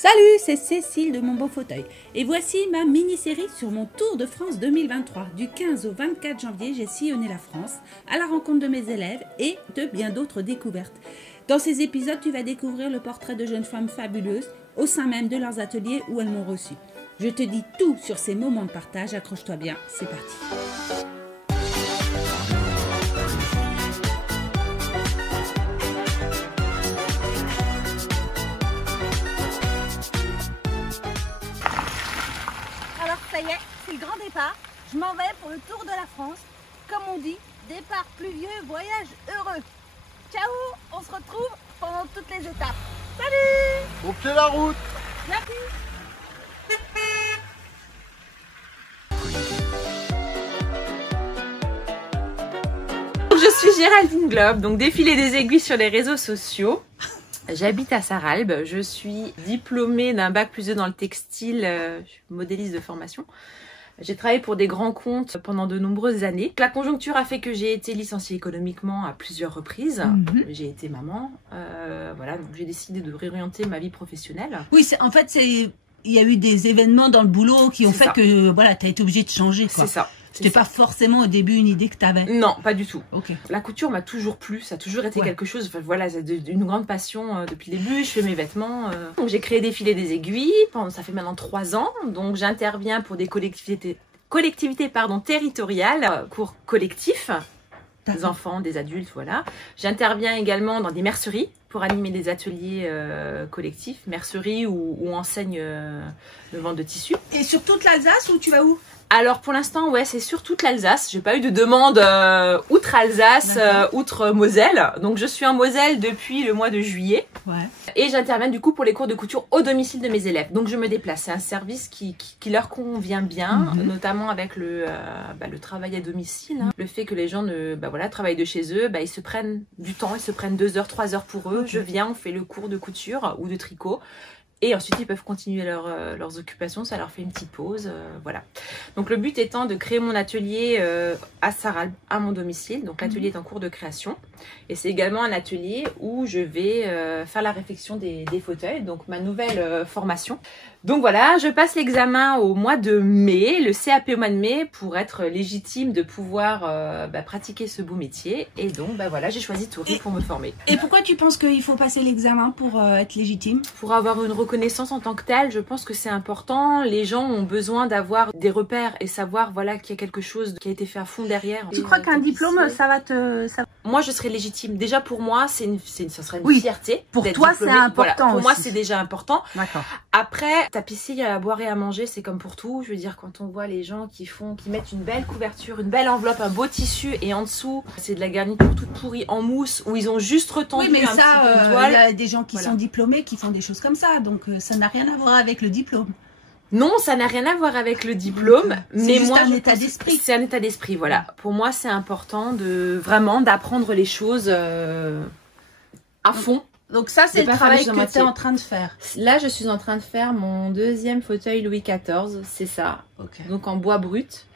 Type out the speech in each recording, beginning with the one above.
Salut, c'est Cécile de Mon Beau Fauteuil et voici ma mini-série sur mon Tour de France 2023. Du 15 au 24 janvier, j'ai sillonné la France à la rencontre de mes élèves et de bien d'autres découvertes. Dans ces épisodes, tu vas découvrir le portrait de jeunes femmes fabuleuses au sein même de leurs ateliers où elles m'ont reçu. Je te dis tout sur ces moments de partage, accroche-toi bien, c'est parti. Alors ça y est, c'est le grand départ. Je m'en vais pour le tour de la France. Comme on dit, départ pluvieux, voyage heureux. Ciao, on se retrouve pendant toutes les étapes. Salut! Ok la route! Merci! Je suis Géraldine Globe, donc défilé des aiguilles sur les réseaux sociaux. J'habite à Sarralbe, je suis diplômée d'un bac+2 dans le textile, je suis modéliste de formation. J'ai travaillé pour des grands comptes pendant de nombreuses années. La conjoncture a fait que j'ai été licenciée économiquement à plusieurs reprises. J'ai été maman, voilà, donc j'ai décidé de réorienter ma vie professionnelle. Oui, en fait, il y a eu des événements dans le boulot qui ont fait que voilà, tu as été obligée de changer. C'est ça. C'était pas forcément au début une idée que tu avais. Non, pas du tout. Okay. La couture m'a toujours plu, ça a toujours été quelque chose, enfin, voilà, c'est une grande passion depuis le début. Je fais mes vêtements. Donc j'ai créé Défilé des aiguilles, ça fait maintenant 3 ans. Donc j'interviens pour des collectivités territoriales, cours collectifs, des enfants, des adultes, voilà. J'interviens également dans des merceries pour animer des ateliers collectifs, merceries où enseigne le vente de tissus. Et sur toute l'Alsace ou tu vas où? Alors pour l'instant, ouais, c'est sur toute l'Alsace. J'ai pas eu de demande outre Alsace, outre Moselle. Donc je suis en Moselle depuis le mois de juillet. Ouais. Et j'interviens du coup pour les cours de couture au domicile de mes élèves. Donc je me déplace. C'est un service qui leur convient bien, notamment avec le travail à domicile. Le fait que les gens travaillent de chez eux, ils se prennent du temps, ils se prennent 2 heures, 3 heures pour eux. Je viens, on fait le cours de couture ou de tricot. Et ensuite, ils peuvent continuer leurs occupations, ça leur fait une petite pause, voilà. Donc le but étant de créer mon atelier à Sarralbe, à mon domicile. Donc l'atelier est en cours de création. Et c'est également un atelier où je vais faire la réfection des fauteuils, donc ma nouvelle formation. Donc voilà, je passe l'examen au mois de mai, le CAP au mois de mai, pour être légitime de pouvoir pratiquer ce beau métier. Et donc voilà, j'ai choisi Toury pour me former. Et pourquoi tu penses qu'il faut passer l'examen pour être légitime? Pour avoir une reconnaissance en tant que telle, je pense que c'est important. Les gens ont besoin d'avoir des repères et savoir voilà qu'il y a quelque chose qui a été fait à fond derrière. Tu crois qu'un diplôme, ça va te... Moi, je serais légitime. Déjà pour moi, ça serait une fierté. Pour toi, c'est important. Voilà. Pour aussi. moi, c'est déjà important. D'accord. Après, tapisser, à boire et à manger, c'est comme pour tout. Je veux dire, quand on voit les gens qui mettent une belle couverture, une belle enveloppe, un beau tissu, et en dessous, c'est de la garniture toute pourrie en mousse, où ils ont juste retendu mais un petit peu de toile. Il y a des gens qui sont diplômés qui font des choses comme ça, donc ça n'a rien à voir avec le diplôme. Non, ça n'a rien à voir avec le diplôme, mais moi, c'est un état d'esprit. C'est un état d'esprit, voilà. Pour moi, c'est important d'apprendre les choses à fond. Donc ça, c'est le travail que tu es en train de faire. Là, je suis en train de faire mon 2e fauteuil Louis XIV, c'est ça. Okay. Donc en bois brut,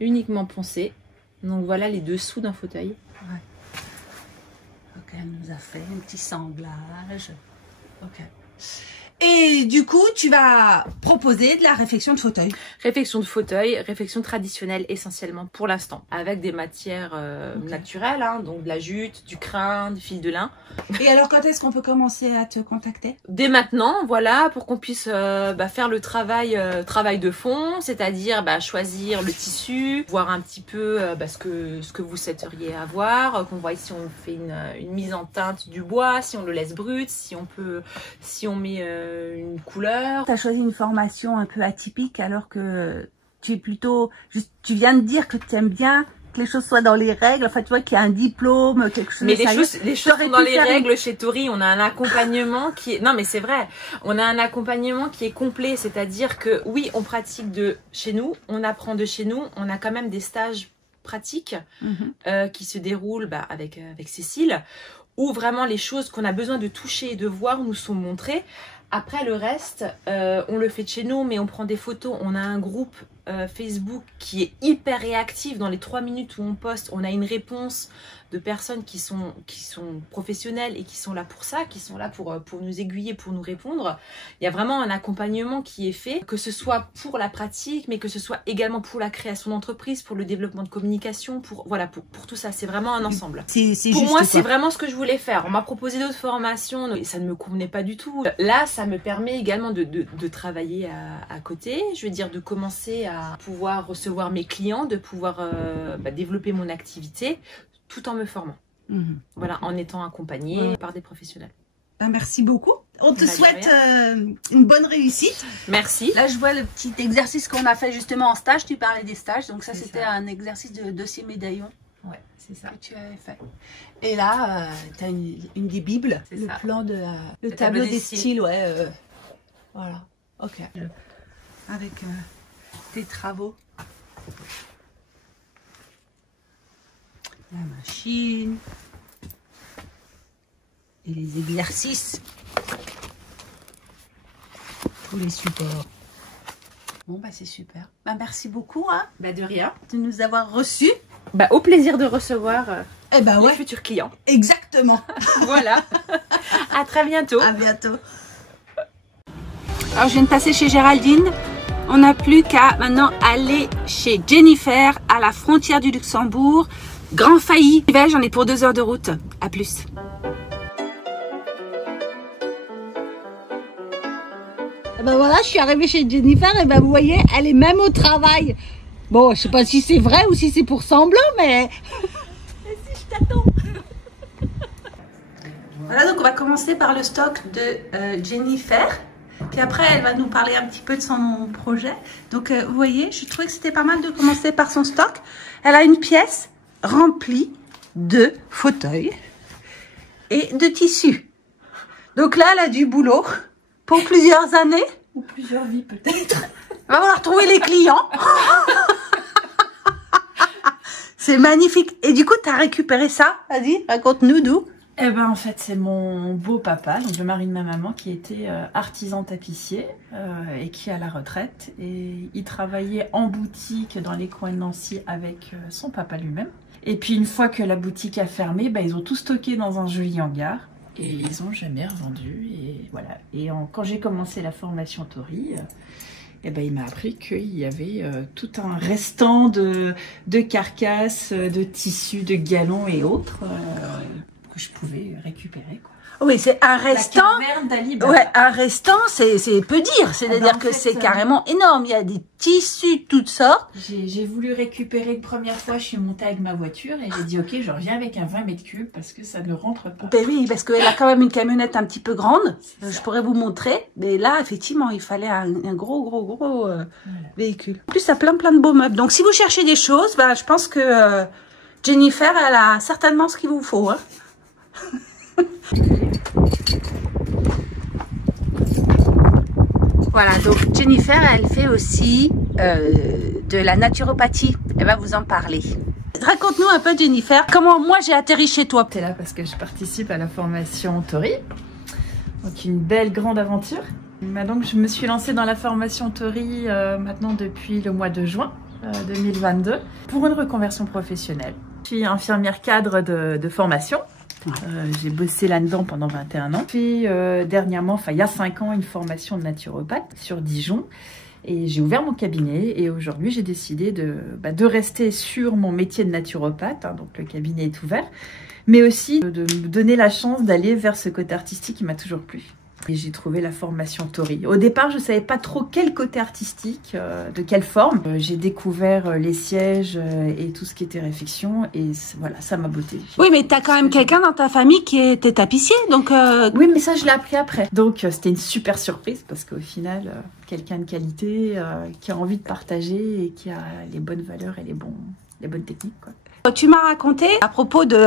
uniquement poncé. Donc voilà les dessous d'un fauteuil. Ouais. Ok, elle nous a fait un petit sanglage. Ok. Et du coup, tu vas proposer de la réfection de fauteuil. Réfection de fauteuil, réfection traditionnelle essentiellement pour l'instant, avec des matières naturelles, hein, donc de la jute, du crin, du fil de lin. Et alors, quand est-ce qu'on peut commencer à te contacter? Dès maintenant, voilà, pour qu'on puisse faire le travail de fond, c'est-à-dire choisir le tissu, voir un petit peu ce que vous souhaiteriez avoir, qu'on voit si on fait une mise en teinte du bois, si on le laisse brut, si on met une couleur. Tu as choisi une formation un peu atypique alors que tu es plutôt... Tu viens de dire que tu aimes bien que les choses soient dans les règles, enfin tu vois qu'il y a un diplôme, quelque chose... Mais les choses sont dans les règles chez Toury, on a un accompagnement qui est... Non mais c'est vrai, on a un accompagnement qui est complet, c'est-à-dire que oui, on pratique de chez nous, on apprend de chez nous, on a quand même des stages pratiques qui se déroulent avec Cécile, où vraiment les choses qu'on a besoin de toucher et de voir nous sont montrées. Après le reste, on le fait de chez nous, mais on prend des photos. On a un groupe Facebook qui est hyper réactif. Dans les 3 minutes où on poste, on a une réponse de personnes qui sont professionnelles et qui sont là pour ça, qui sont là pour nous aiguiller, pour nous répondre. Il y a vraiment un accompagnement qui est fait, que ce soit pour la pratique, mais que ce soit également pour la création d'entreprise, pour le développement de communication, pour tout ça. C'est vraiment un ensemble. Pour moi, c'est vraiment ce que je voulais faire. On m'a proposé d'autres formations et ça ne me convenait pas du tout. Là, ça me permet également de travailler à côté. Je veux dire, de commencer à pouvoir recevoir mes clients, de pouvoir développer mon activité, tout en me formant. Voilà, en étant accompagnée par des professionnels. Merci beaucoup. On te souhaite une bonne réussite. Merci. Là, je vois le petit exercice qu'on a fait justement en stage. Tu parlais des stages. Donc ça, c'était un exercice de dossier médaillon. Ouais, c'est ça. Que tu avais fait. Et là, tu as une des bibles. Le ça. plan de le tableau des styles. Ouais. Voilà. Ok. Avec tes travaux. La machine. Et les exercices. Tous les supports. Bon, bah c'est super. Bah merci beaucoup De rien. de nous avoir reçus. Au plaisir de recevoir les futurs clients. Exactement. Voilà. À très bientôt. À bientôt. Alors je viens de passer chez Géraldine. On n'a plus qu'à maintenant aller chez Jennifer à la frontière du Luxembourg. Grand Failly. J'en ai pour 2 heures de route. À plus. Et ben voilà, je suis arrivée chez Jennifer et ben vous voyez, elle est même au travail. Bon, je sais pas si c'est vrai ou si c'est pour semblant, mais... Et si je t'attends. Voilà, donc on va commencer par le stock de Jennifer. Puis après, elle va nous parler un petit peu de son projet. Donc, vous voyez, je trouvais que c'était pas mal de commencer par son stock. Elle a une pièce remplie de fauteuils et de tissus. Donc là, elle a du boulot pour plusieurs années. Ou plusieurs vies peut-être. Elle va falloir trouver les clients. C'est magnifique. Et du coup, tu as récupéré ça. Vas-y, raconte-nous d'où. Eh ben en fait c'est mon beau papa, donc le mari de ma maman, qui était artisan tapissier et qui est à la retraite, et il travaillait en boutique dans les coins de Nancy avec son papa lui-même. Et puis une fois que la boutique a fermé, ils ont tout stocké dans un joli hangar et ils ont jamais revendu, et voilà. Et quand j'ai commencé la formation Tori, il m'a appris qu'il y avait tout un restant de carcasses, de tissus, de galons et autres que je pouvais récupérer, quoi. Oui, c'est un restant. La caverne d'Ali Baba. Ouais, un restant, c'est peu dire. C'est-à-dire que c'est carrément énorme. Il y a des tissus de toutes sortes. J'ai voulu récupérer une première fois, je suis montée avec ma voiture et j'ai dit ok, je reviens avec un 20 mètres cubes parce que ça ne rentre pas. Ben oui, parce qu'elle a quand même une camionnette un petit peu grande. Je pourrais vous montrer. Mais là, effectivement, il fallait un gros véhicule. En plus, il y a plein de beaux meubles. Donc, si vous cherchez des choses, je pense que Jennifer, elle a certainement ce qu'il vous faut. Hein. Voilà, donc Jennifer, elle fait aussi de la naturopathie. Elle va vous en parler. Raconte-nous un peu, Jennifer, comment moi j'ai atterri chez toi. C'est là parce que je participe à la formation Tori. Donc une belle grande aventure. Donc je me suis lancée dans la formation Tori maintenant depuis le mois de juin 2022 pour une reconversion professionnelle. Je suis infirmière cadre de formation. J'ai bossé là-dedans pendant 21 ans. Puis dernièrement, il y a 5 ans, une formation de naturopathe sur Dijon. Et j'ai ouvert mon cabinet et aujourd'hui, j'ai décidé de rester sur mon métier de naturopathe. Donc le cabinet est ouvert. Mais aussi de me donner la chance d'aller vers ce côté artistique qui m'a toujours plu. Et j'ai trouvé la formation Tori. Au départ, je ne savais pas trop quel côté artistique, de quelle forme. J'ai découvert les sièges et tout ce qui était réfection. Et voilà, ça m'a botté. Oui, mais tu as quand même quelqu'un dans ta famille qui était tapissier. Donc oui, mais ça, je l'ai appris après. Donc, c'était une super surprise parce qu'au final, quelqu'un de qualité qui a envie de partager et qui a les bonnes valeurs et les bonnes techniques, quoi. Tu m'as raconté à propos de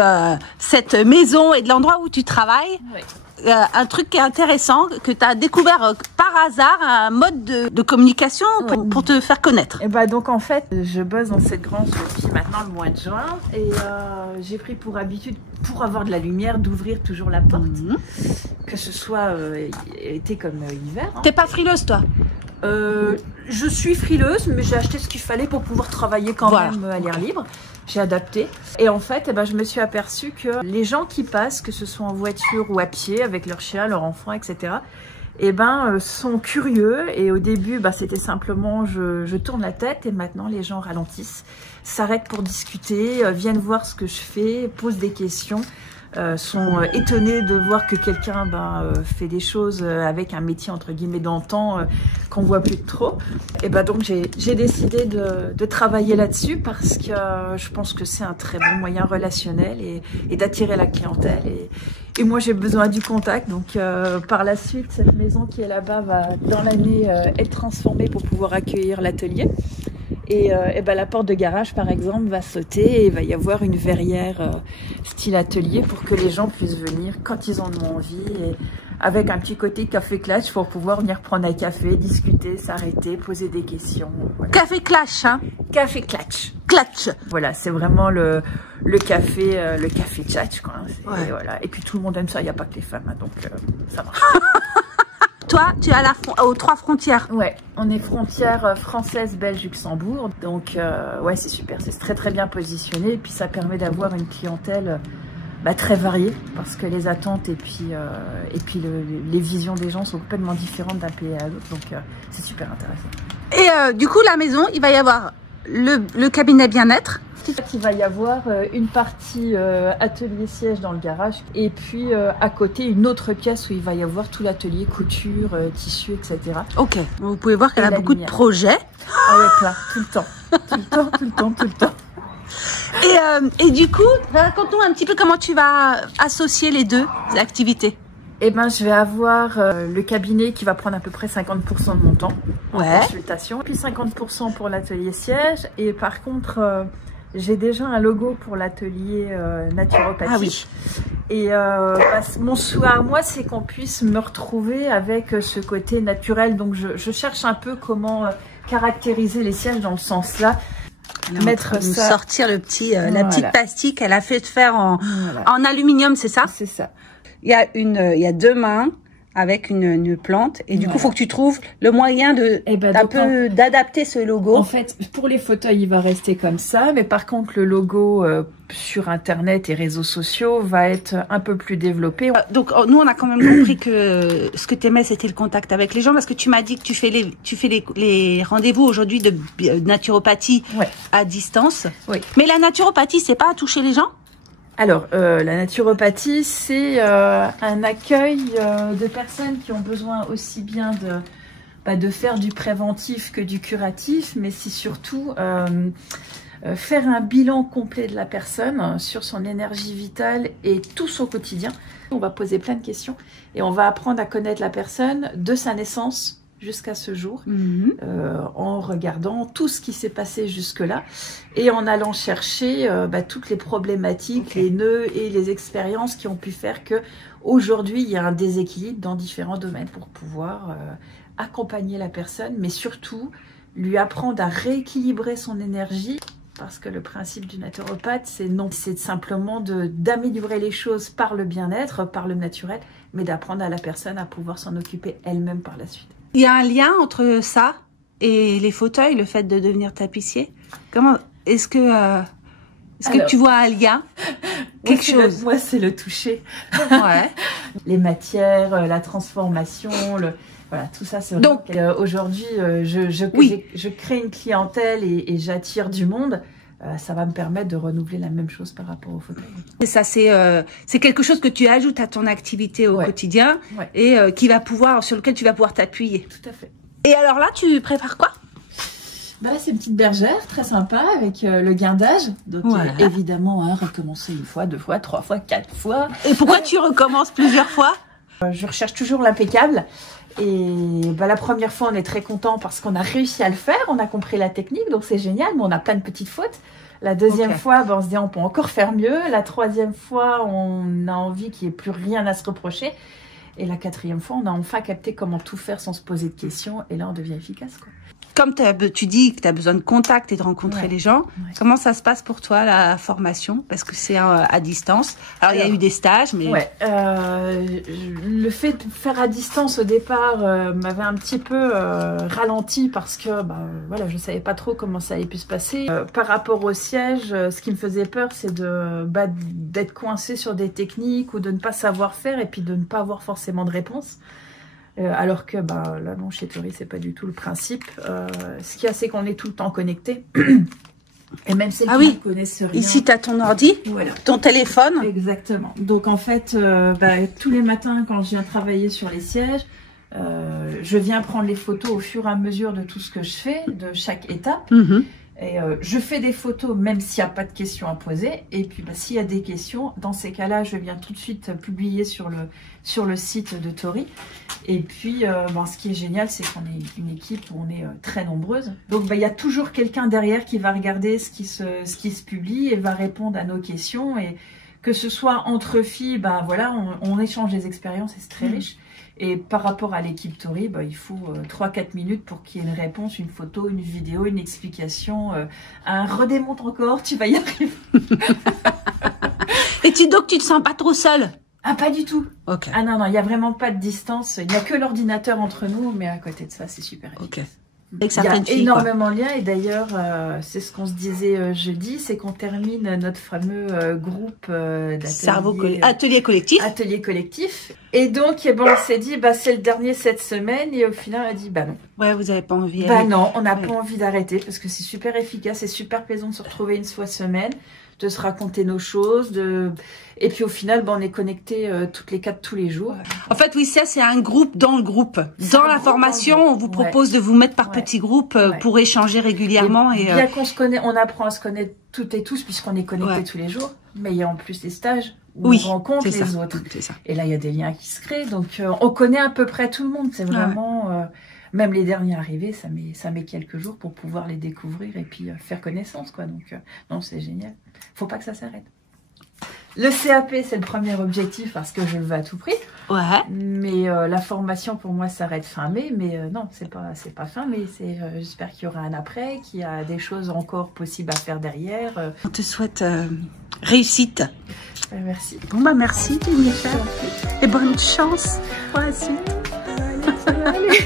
cette maison et de l'endroit où tu travailles. Oui. un truc qui est intéressant, que tu as découvert par hasard, un mode de communication pour te faire connaître. Et bah donc en fait, je bosse dans cette grange depuis maintenant le mois de juin et j'ai pris pour habitude, pour avoir de la lumière, d'ouvrir toujours la porte, que ce soit été comme hiver. Hein. T'es pas frileuse, toi? Je suis frileuse, mais j'ai acheté ce qu'il fallait pour pouvoir travailler quand même à l'air libre. J'ai adapté. Et en fait, je me suis aperçue que les gens qui passent, que ce soit en voiture ou à pied, avec leur chien, leur enfant, etc., sont curieux. Et au début, c'était simplement je tourne la tête et maintenant les gens ralentissent, s'arrêtent pour discuter, viennent voir ce que je fais, posent des questions. Sont étonnés de voir que quelqu'un fait des choses avec un métier entre guillemets d'antan qu'on voit plus trop. Et donc j'ai décidé de travailler là-dessus parce que je pense que c'est un très bon moyen relationnel et d'attirer la clientèle. Et moi j'ai besoin du contact, donc par la suite cette maison qui est là-bas va dans l'année être transformée pour pouvoir accueillir l'atelier. Et la porte de garage, par exemple, va sauter et il va y avoir une verrière style atelier pour que les gens puissent venir quand ils en ont envie et avec un petit côté café clash pour pouvoir venir prendre un café, discuter, s'arrêter, poser des questions. Voilà. Café clash, hein? Café clutch. Clutch. Voilà, c'est vraiment le café tchatch, quoi. Et, voilà. Et puis tout le monde aime ça, il n'y a pas que les femmes, hein, donc ça marche. Toi, tu es aux 3 frontières. Ouais, on est frontière française, belge, Luxembourg. Donc, ouais, c'est super. C'est très, très bien positionné. Et puis, ça permet d'avoir une clientèle très variée. Parce que les attentes et puis les visions des gens sont complètement différentes d'un pays à l'autre. Donc, c'est super intéressant. Et du coup, la maison, il va y avoir le cabinet bien-être. Il va y avoir une partie atelier siège dans le garage et puis à côté une autre pièce où il va y avoir tout l'atelier couture, tissu, etc. Ok, vous pouvez voir qu'elle a beaucoup de projets. Ah ouais, plein, tout le temps. Tout le temps. Et du coup, raconte-nous un petit peu comment tu vas associer les deux activités. Je vais avoir le cabinet qui va prendre à peu près 50% de mon temps en consultation, puis 50% pour l'atelier siège. Et par contre, j'ai déjà un logo pour l'atelier naturopathie. Ah oui. Et mon souhait à moi, c'est qu'on puisse me retrouver avec ce côté naturel. Donc, je cherche un peu comment caractériser les sièges dans le sens là. Mettre ça. Sortir la petite pastille qu'elle a fait faire en aluminium, c'est ça? C'est ça. Il y a 2 mains avec une plante et du coup, il faut que tu trouves le moyen d'adapter ce logo. En fait, pour les fauteuils, il va rester comme ça, mais par contre, le logo sur Internet et réseaux sociaux va être un peu plus développé. Donc, nous, on a quand même compris que ce que tu aimais, c'était le contact avec les gens, parce que tu m'as dit que tu fais les rendez-vous aujourd'hui de naturopathie à distance. Oui. Mais la naturopathie, c'est pas à toucher les gens? Alors, la naturopathie, c'est un accueil de personnes qui ont besoin aussi bien de faire du préventif que du curatif, mais c'est surtout faire un bilan complet de la personne sur son énergie vitale et tout son quotidien. On va poser plein de questions et on va apprendre à connaître la personne de sa naissance jusqu'à ce jour, en regardant tout ce qui s'est passé jusque-là et en allant chercher toutes les problématiques, les nœuds et les expériences qui ont pu faire que aujourd'hui il y a un déséquilibre dans différents domaines pour pouvoir accompagner la personne, mais surtout lui apprendre à rééquilibrer son énergie. Parce que le principe du naturopathe, c'est simplement d'améliorer les choses par le bien-être, par le naturel, mais d'apprendre à la personne à pouvoir s'en occuper elle-même par la suite. Il y a un lien entre ça et les fauteuils, le fait de devenir tapissier. Comment est-ce que tu vois un lien? Quelque chose. Moi, c'est le toucher. Ouais. Les matières, la transformation, voilà, tout ça. C'est donc aujourd'hui, je crée une clientèle et j'attire du monde. Ça va me permettre de renouveler la même chose par rapport au fauteuil. Et ça, c'est quelque chose que tu ajoutes à ton activité au quotidien et sur lequel tu vas pouvoir t'appuyer. Tout à fait. Et alors là, tu prépares quoi? C'est une petite bergère très sympa avec le guindage. Donc évidemment, recommencer 1 fois, 2 fois, 3 fois, 4 fois. Et pourquoi tu recommences plusieurs fois? Je recherche toujours l'impeccable. Et la première fois, on est très content parce qu'on a réussi à le faire, on a compris la technique, donc c'est génial, mais on a plein de petites fautes. La deuxième fois, on se dit on peut encore faire mieux. La troisième fois, on a envie qu'il n'y ait plus rien à se reprocher. Et la 4e fois, on a enfin capté comment tout faire sans se poser de questions. Et là, on devient efficace, quoi. Comme tu dis que tu as besoin de contact et de rencontrer les gens, comment ça se passe pour toi, la formation? Parce que c'est à distance. Alors, il y a eu des stages, mais... Ouais, le fait de faire à distance au départ m'avait un petit peu ralenti parce que voilà, je savais pas trop comment ça allait pu se passer. Par rapport au siège, ce qui me faisait peur, c'est d'être coincé sur des techniques ou de ne pas savoir faire et puis de ne pas avoir forcément de réponse. Alors que là non, chez Tori c'est pas du tout le principe. Ce qu'il y a, c'est qu'on est tout le temps connecté. Et même celles qui ne connaissent rien. Ici tu as ton ordi, ton téléphone. Exactement. Donc en fait, tous les matins quand je viens travailler sur les sièges, je viens prendre les photos au fur et à mesure de tout ce que je fais, de chaque étape. Et je fais des photos même s'il n'y a pas de questions à poser. Et puis s'il y a des questions, dans ces cas-là, je viens tout de suite publier sur le site de Tori. Et puis ce qui est génial, c'est qu'on est une équipe où on est très nombreuses. Donc il y a toujours quelqu'un derrière qui va regarder ce qui se publie et va répondre à nos questions. Et que ce soit entre filles, voilà, on échange des expériences et c'est très riche. Et par rapport à l'équipe Tori, il faut 3-4 minutes pour qu'il y ait une réponse, une photo, une vidéo, une explication, un redémonte encore, tu vas y arriver. Et donc tu te sens pas trop seule? Ah, pas du tout. Okay. Ah non, il n'y a vraiment pas de distance. Il n'y a que l'ordinateur entre nous, mais à côté de ça, c'est super efficace. Il y a énormément de liens et d'ailleurs, c'est ce qu'on se disait jeudi, c'est qu'on termine notre fameux groupe atelier collectif. Atelier collectif. Et donc, on s'est dit, c'est le dernier cette semaine et au final, on a dit, non. Ouais, vous n'avez pas envie. Non, on n'a pas envie d'arrêter parce que c'est super efficace, c'est super plaisant de se retrouver une fois semaine, de se raconter nos choses, et puis au final, on est connectés toutes les 4 tous les jours. En fait, oui, ça c'est un groupe dans le groupe. Dans la formation, on vous propose de vous mettre par petits groupes pour échanger régulièrement. Et bien qu'on se connaît, on apprend à se connaître toutes et tous puisqu'on est connectés tous les jours. Mais il y a en plus les stages où on rencontre les autres. Et là, il y a des liens qui se créent. Donc, on connaît à peu près tout le monde. C'est vraiment... même les derniers arrivés, ça met quelques jours pour pouvoir les découvrir et puis faire connaissance, quoi. Donc, non, c'est génial. Faut pas que ça s'arrête. Le CAP, c'est le premier objectif parce que je le veux à tout prix. Ouais. Mais la formation, pour moi, s'arrête fin mai. Mais non, c'est pas fin mai. J'espère qu'il y aura un après, qu'il y a des choses encore possibles à faire derrière. On te souhaite réussite. Merci. Bon, merci, Jennifer. Et bonne chance pour la suite. Allez.